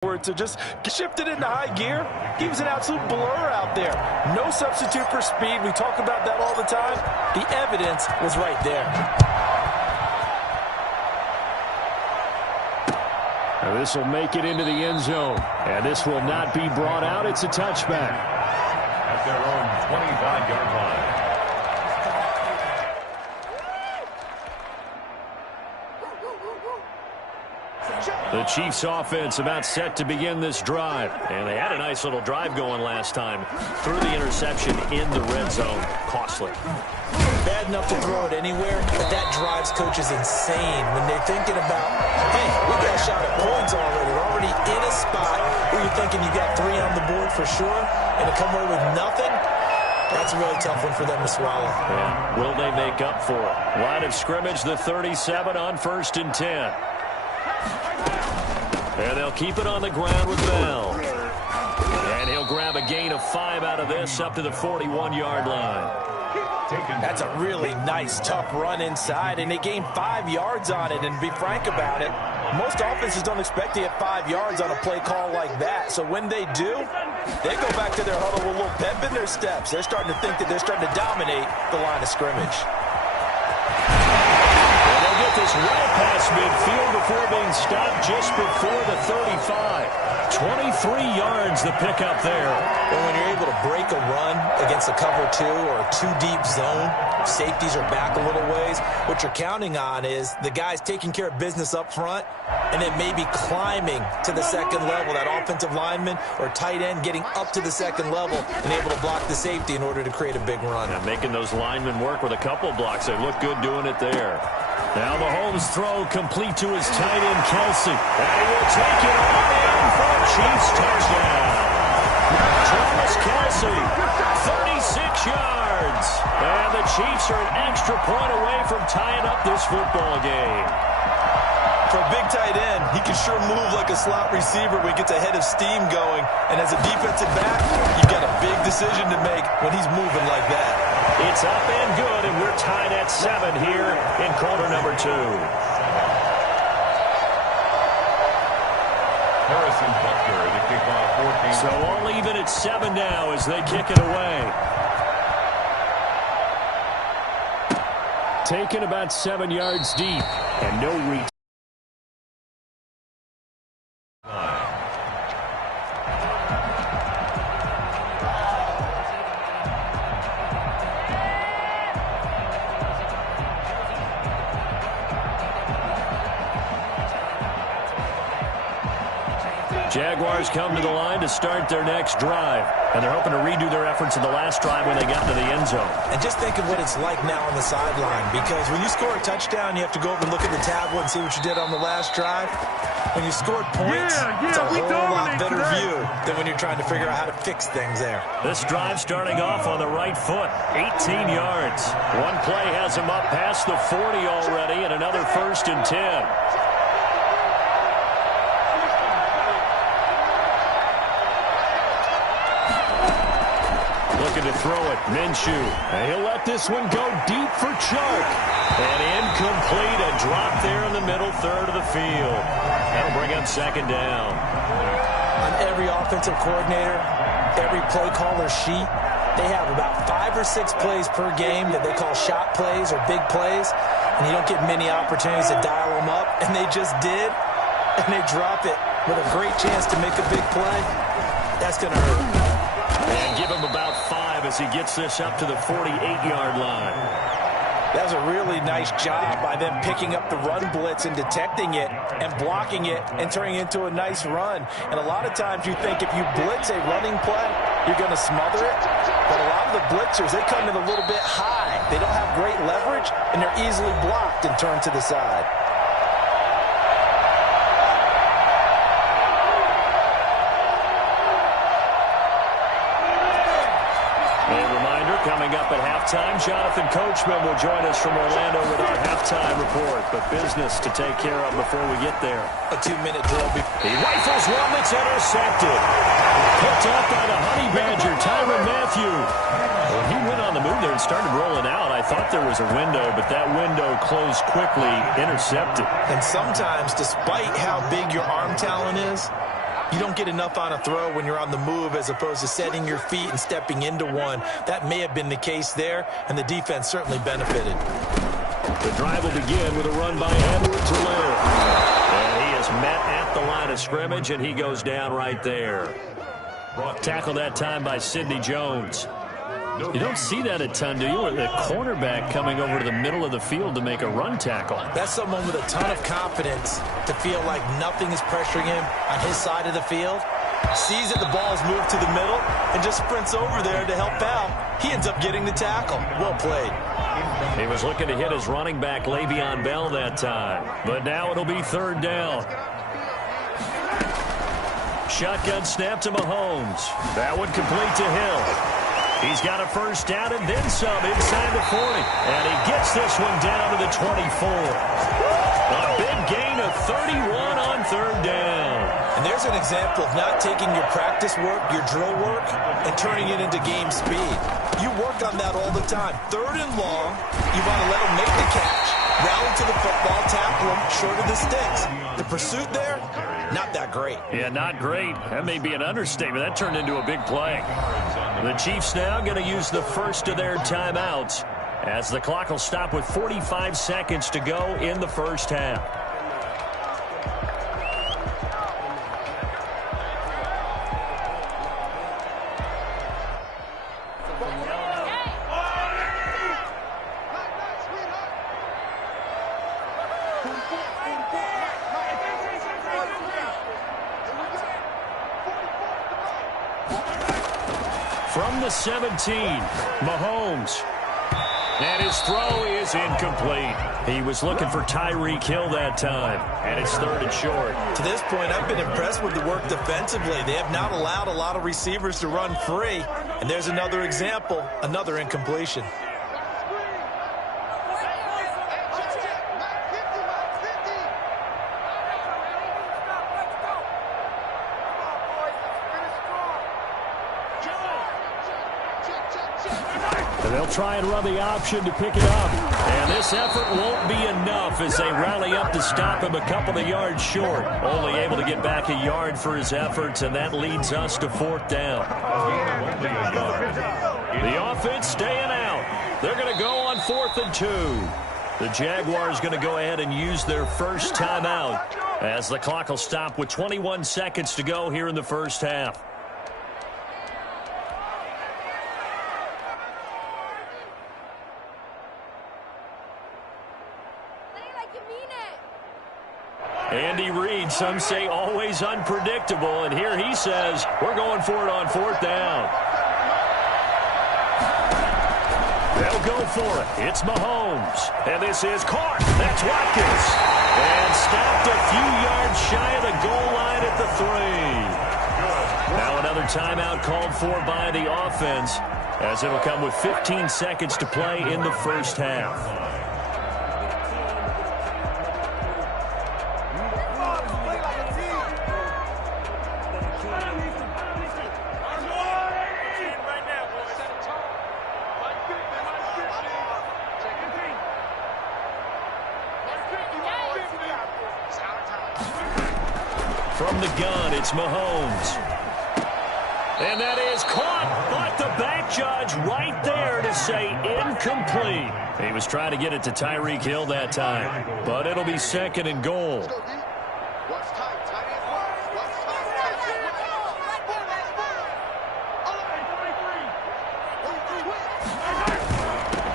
to just shift it into high gear. He was an absolute blur out there. No substitute for speed. We talk about that all the time. The evidence was right there. Now this will make it into the end zone. And this will not be brought out. It's a touchback. At their own 25-yard line. The Chiefs offense about set to begin this drive. And they had a nice little drive going last time. Threw the interception in the red zone. Costly. Bad enough to throw it anywhere, but that drives coaches insane when they're thinking about, hey, we got a shot at points already. We're already in a spot where you're thinking you got 3 on the board for sure, and to come away with nothing, that's a really tough one for them to swallow. Yeah. Will they make up for it? Line of scrimmage, the 37 on 1st and 10. And they'll keep it on the ground with Bell. And he'll grab a gain of 5 out of this up to the 41-yard line. That's a really nice, tough run inside, and they gained 5 yards on it. And to be frank about it, most offenses don't expect to get 5 yards on a play call like that. So when they do, they go back to their huddle with a little pep in their steps. They're starting to think that they're starting to dominate the line of scrimmage. Get this well past midfield before being stopped just before the 35. 23 yards the pickup there. And when you're able to break a run against a cover 2 or a 2-deep zone, safeties are back a little ways. What you're counting on is the guys taking care of business up front and then maybe climbing to the second level. That offensive lineman or tight end getting up to the second level and able to block the safety in order to create a big run. And making those linemen work with a couple blocks. They look good doing it there. Now Mahomes' throw complete to his tight end, Kelsey. And he will take it all in for a Chiefs touchdown. Travis Kelsey, 36 yards. And the Chiefs are an extra point away from tying up this football game. For a big tight end, he can sure move like a slot receiver when he gets a head of steam going. And as a defensive back, you've got a big decision to make when he's moving like that. It's up and good, and we're tied at 7 here in quarter number 2. Harrison Butker, the kickoff 14. So all even at 7 now as they kick it away. Taken about 7 yards deep, and no reach. Jaguars come to the line to start their next drive. And they're hoping to redo their efforts in the last drive when they got to the end zone. And just think of what it's like now on the sideline. Because when you score a touchdown, you have to go over and look at the tablet and see what you did on the last drive. When you scored points, it's a whole lot better view than when you're trying to figure out how to fix things there. This drive starting off on the right foot. 18 yards. One play has him up past the 40 already, and another 1st and 10. Looking to throw it. Minshew. And he'll let this one go deep for Chark. And incomplete. A drop there in the middle third of the field. That'll bring up 2nd down. On every offensive coordinator, every play caller sheet, they have about 5 or 6 plays per game that they call shot plays or big plays. And you don't get many opportunities to dial them up. And they just did. And they drop it with a great chance to make a big play. That's going to hurt. And give him about 5 as he gets this up to the 48-yard line. That was a really nice job by them picking up the run blitz and detecting it and blocking it and turning it into a nice run. And a lot of times you think if you blitz a running play, you're going to smother it. But a lot of the blitzers, they come in a little bit high. They don't have great leverage, and they're easily blocked and turned to the side. Coming up at halftime, Jonathan Coachman will join us from Orlando with our halftime report. But business to take care of before we get there. A 2-minute drill. He rifles one that's intercepted. Picked up by the Honey Badger, Tyrann Mathieu. When he went on the move there and started rolling out, I thought there was a window, but that window closed quickly, intercepted. And sometimes, despite how big your arm talent is, You don't get enough on a throw when you're on the move as opposed to setting your feet and stepping into one. That may have been the case there, and the defense certainly benefited. The drive will begin with a run by Edwards-Helaire. And he is met at the line of scrimmage, and he goes down right there. Tackle that time by Sidney Jones. You don't see that a ton, do you? The cornerback coming over to the middle of the field to make a run tackle. That's someone with a ton of confidence to feel like nothing is pressuring him on his side of the field. Sees that the ball's moved to the middle and just sprints over there to help out. He ends up getting the tackle. Well played. He was looking to hit his running back, Le'Veon Bell, that time. But now it'll be third down. Shotgun snap to Mahomes. That one complete to Hill. He's got a first down and then some inside the 40. And he gets this one down to the 24. A big gain of 31 on third down. And there's an example of not taking your practice work, your drill work, and turning it into game speed. You work on that all the time. Third and long, you want to let them make the catch, rally to the football, tackle them short of the sticks. The pursuit there, not that great. Yeah, not great. That may be an understatement. That turned into a big play. The Chiefs now going to use the first of their timeouts as the clock will stop with 45 seconds to go in the first half. From the 17, Mahomes. And his throw is incomplete. He was looking for Tyreek Hill that time. And it's third and short. To this point, I've been impressed with the work defensively. They have not allowed a lot of receivers to run free. And there's another example, another incompletion. They'll try and run the option to pick it up. And this effort won't be enough as they rally up to stop him a couple of yards short. Only able to get back a yard for his efforts, and that leads us to fourth down. The offense staying out. They're going to go on 4th and 2. The Jaguars going to go ahead and use their first timeout as the clock will stop with 21 seconds to go here in the first half. Andy Reid, some say always unpredictable, and here he says we're going for it on 4th down. They'll go for it. It's Mahomes, and this is caught. That's Watkins. And stopped a few yards shy of the goal line at the 3. Now another timeout called for by the offense, as it'll come with 15 seconds to play in the first half. From the gun, it's Mahomes. And that is caught, but the back judge right there to say incomplete. He was trying to get it to Tyreek Hill that time, but it'll be 2nd and goal.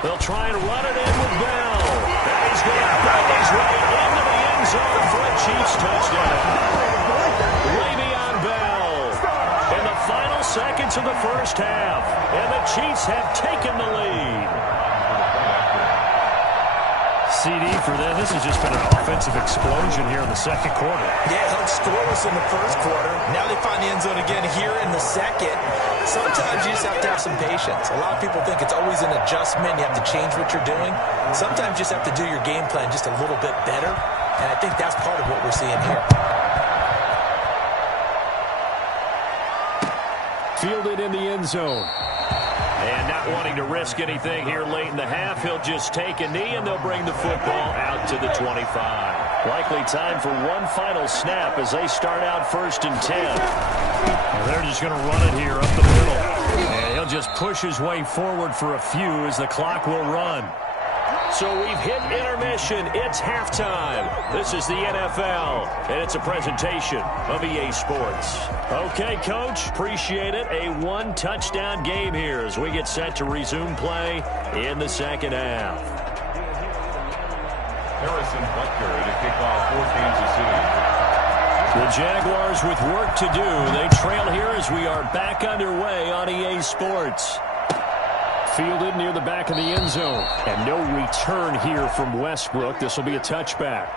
They'll try and run it in with Bell. And he's going to bang his way into the end zone for a Chiefs touchdown. Le'Veon Bell in the final seconds of the first half, and the Chiefs have taken the lead. CD for them. This has just been an offensive explosion here in the second quarter. Yeah, held scoreless in the first quarter. Now they find the end zone again here in the second. Sometimes you just have to have some patience. A lot of people think it's always an adjustment. You have to change what you're doing. Sometimes you just have to do your game plan just a little bit better, and I think that's part of what we're seeing here. Fielded in the end zone. And not wanting to risk anything here late in the half, he'll just take a knee, and they'll bring the football out to the 25. Likely time for one final snap as they start out 1st and 10. And they're just going to run it here up the middle. And he'll just push his way forward for a few as the clock will run. So we've hit intermission. It's halftime. This is the NFL, and it's a presentation of EA Sports. Okay, Coach, appreciate it. A one-touchdown game here as we get set to resume play in the second half. Harrison Butker to kick off for Kansas City. The Jaguars with work to do. They trail here as we are back underway on EA Sports. Fielded near the back of the end zone. And no return here from Westbrook. This will be a touchback.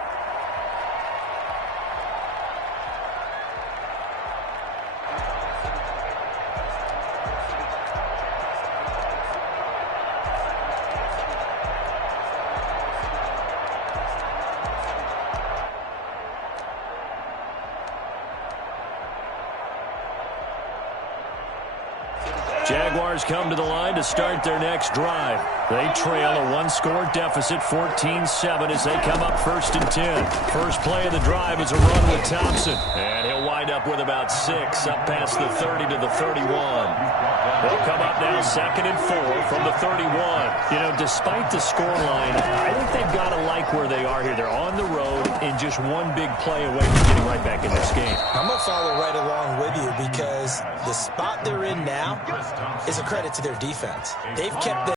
Jaguars come to the line to start their next drive. They trail a one-score deficit, 14-7, as they come up 1st and 10. First play of the drive is a run with Thompson. And he'll wind up with about 6 up past the 30 to the 31. They'll come up now 2nd and 4 from the 31. You know, despite the scoreline, I think they've got to like where they are here. They're on the road and just one big play away from getting right back in this game. I'm going to follow right along with you because the spot they're in now is a credit to their defense. They've kept them